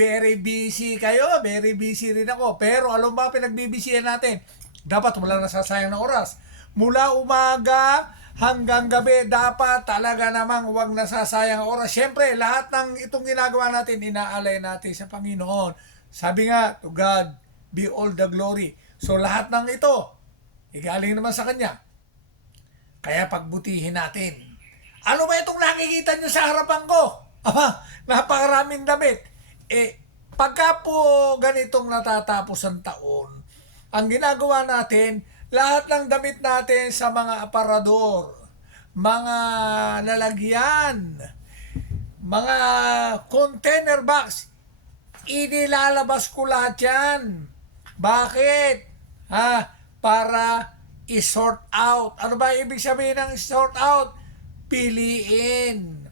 very busy kayo, very busy rin ako. Pero alam ba pinagbibisihan natin? Dapat walang nasasayang na oras. Mula umaga hanggang gabi, dapat talaga namang huwag nasasayang ang oras. Siyempre, lahat ng itong ginagawa natin, inaalay natin sa Panginoon. Sabi nga, to God be all the glory. So lahat ng ito, igaling naman sa Kanya. Kaya pagbutihin natin. Ano ba itong nakikita nyo sa harapan ko? Aba, napakaraming damit. Pagka po ganitong natatapos ang taon, ang ginagawa natin, lahat ng damit natin sa mga aparador, mga lalagyan, mga container box, inilalabas ko lahat yan. Bakit? Para i-sort out. Ano ba ibig sabihin ng sort out? Piliin.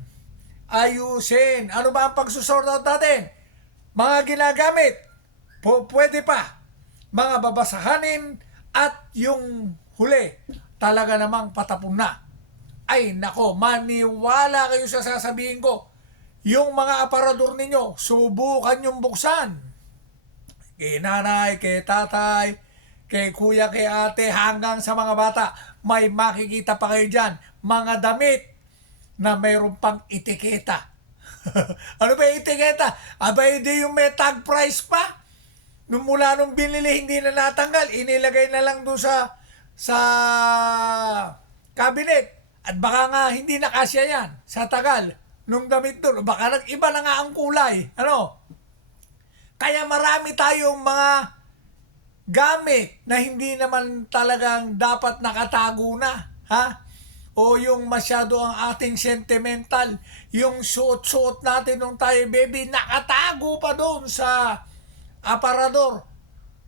Ayusin. Ano ba ang pagsusort out natin? Mga ginagamit. Pwede pa. Mga babasahanin at yung huli. Talaga namang patapon na. Ay nako, maniwala kayo sa sasabihin ko. Yung mga aparador ninyo, subukan yung buksan. Kay nanay, kay tatay, kay kuya, kay ate, hanggang sa mga bata, may makikita pa kayo dyan. Mga damit na mayroon pang etiketa. Ano ba yung etiketa? Aba, hindi yung may tag price pa. Nung mula nung binili, hindi na natanggal. Inilagay na lang doon sa cabinet. At baka nga hindi na kasya yan sa tagal. Nung damit doon, baka iba na nga ang kulay. Ano? Kaya marami tayong mga gamit na hindi naman talagang dapat nakatago na. O yung masyado ang ating sentimental. Yung suot-suot natin nung tayo baby, nakatago pa doon sa aparador.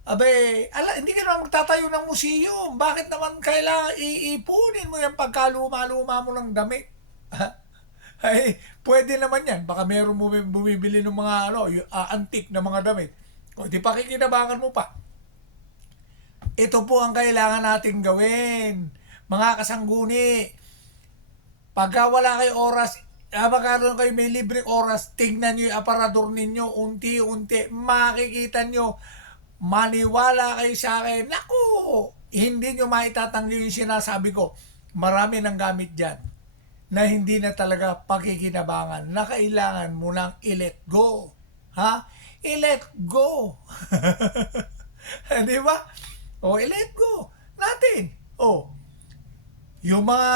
Abe, hindi ka naman magtatayo ng museum. Bakit naman kailangan iipunin mo yung pagkaluma-luma mo ng damit? Ay, pwede naman yan. Baka meron bumibili ng mga antique na mga damit. O di pakikinabangan mo pa. Ito po ang kailangan nating gawin. Mga kasangguni, pagka wala kayo oras, magkaroon kayo may libreng oras, tignan nyo yung aparador ninyo, unti-unti, makikita nyo, maniwala kayo sa akin, naku, hindi nyo maitatanggi yung sinasabi ko. Marami ng gamit dyan na hindi na talaga pakikinabangan, na kailangan mo nang i-let go. I-let go. Di ba? I-let go natin. Yung mga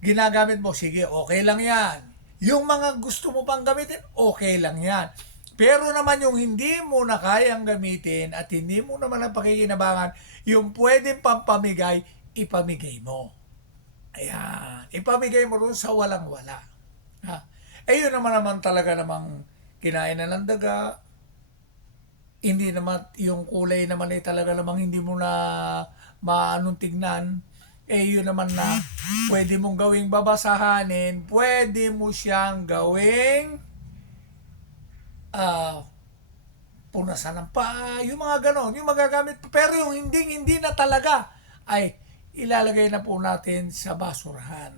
ginagamit mo, sige, okay lang yan. Yung mga gusto mo pang gamitin, okay lang yan. Pero naman yung hindi mo na kayang gamitin at hindi mo naman ang pakikinabangan, yung pwedeng pampamigay, ipamigay mo. Ayan. Ipamigay mo rin sa walang-wala. Yun naman talaga namang kinain na ng daga. Hindi naman, yung kulay naman talaga namang hindi mo na maanong tignan. Yun naman na pwede mong gawing babasahanin, pwede mo siyang gawing punasan ng paa, yung mga ganon, yung magagamit. Pero yung hindi na talaga, ay ilalagay na po natin sa basurahan.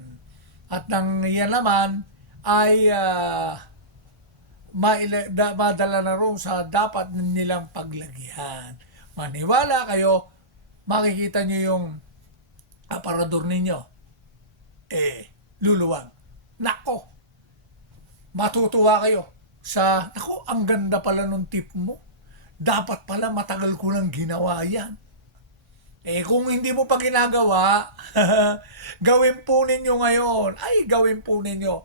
At nang yan naman ay madala na rin sa dapat nilang paglagyan. Maniwala kayo, makikita nyo yung aparador ninyo, luluwag. Nako, matutuwa kayo sa, ang ganda pala nung tip mo. Dapat pala matagal ko lang ginawa yan. Kung hindi mo pa ginagawa, gawin po ninyo ngayon. Ay, gawin po ninyo.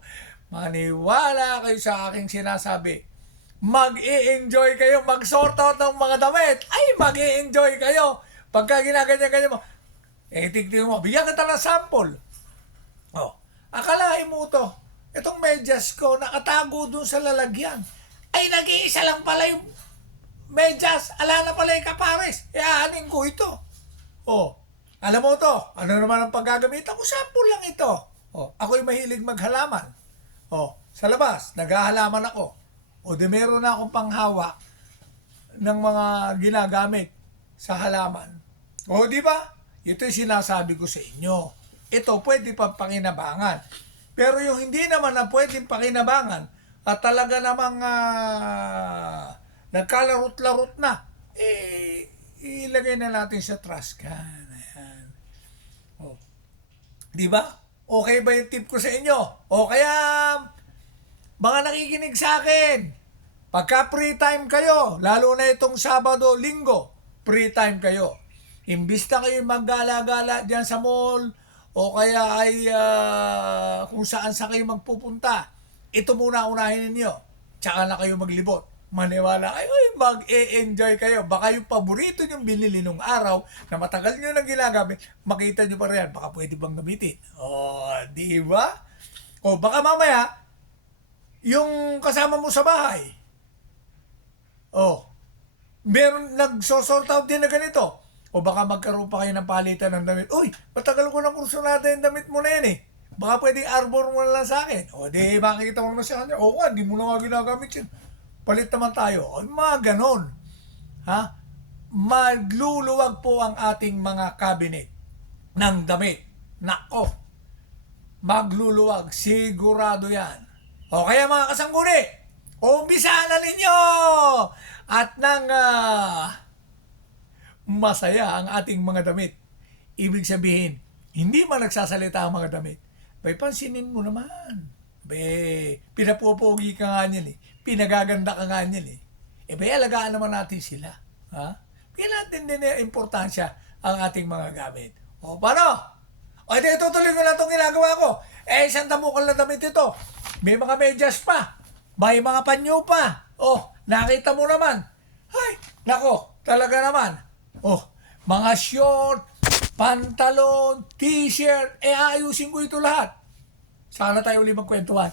Maniwala kayo sa aking sinasabi. Mag-i-enjoy kayo, mag-sort out ng mga damit. Ay, mag-i-enjoy kayo. Pagka ginaganyan-ganyan mo, tignan mo, bigyan kita ng sample. Akalain mo to, itong medyas ko, nakatago dun sa lalagyan. Ay, nag-iisa lang pala yung medyas. Ala na pala yung kapares. Aanin ko ito. Alam mo to, ano naman ang paggagamitan ko? Sample lang ito. Ako'y mahilig maghalaman. Sa labas, naghahalaman ako. Di meron na akong panghawak ng mga ginagamit sa halaman. Di ba? Ito yung sinasabi ko sa inyo. Ito pwede pang pakinabangan. Pero yung hindi naman na pwedeng pakinabangan, at talaga namang nagkalarot-larot na, ilagay na natin sa trash can. Ayan. Oh. Di ba? Okay ba yung tip ko sa inyo? O kaya, mga nakikinig sa akin, pagka free time kayo, lalo na itong Sabado, Linggo, free time kayo. Imbis na kayo maggala-gala dyan sa mall, o kaya ay kung saan sa kayo magpupunta, ito muna unahin ninyo. Tsaka na kayo maglibot. Maniwala kayo, mag-e-enjoy kayo. Baka yung paborito yung binili nung araw na matagal nyo nang ginagamit, makita nyo pa rin, baka pwede bang gamitin. O, di ba? O, baka mamaya, yung kasama mo sa bahay, meron nagsosort out din na ganito. O baka magkaroon pa kayo ng palitan ng damit. Uy, matagal ko ng kurso natin yung damit mo na yan eh. Baka pwedeng arbor mo na lang sa akin. O di, makikita mo na siya kanya. O nga, di mo na nga ginagamit yun. Palit naman tayo. O, mga ganon. Ha? Magluluwag po ang ating mga cabinet ng damit. Nako, magluluwag. Sigurado yan. O kaya mga kasangguni, umpisahan na ninyo! At nang masaya ang ating mga damit. Ibig sabihin, hindi man nagsasalita ang mga damit. Bay, pansinin mo naman. Bay, pinapupogi ka nga niyan eh. Pinagaganda ka nga niyan eh. Bay, alagaan naman natin sila. Ha? Kaya natin din yung importansya ang ating mga gamit. O, paano? O, ito, tutuloy ko na itong ginagawa ko. Isang tamukal na damit ito. May mga medyas pa. May mga panyo pa. O, nakita mo naman. Ay, nako, talaga naman. Oh, mga short, pantalon, t-shirt, ayusin ko ito lahat. Sana tayo ulit magkwentuhan.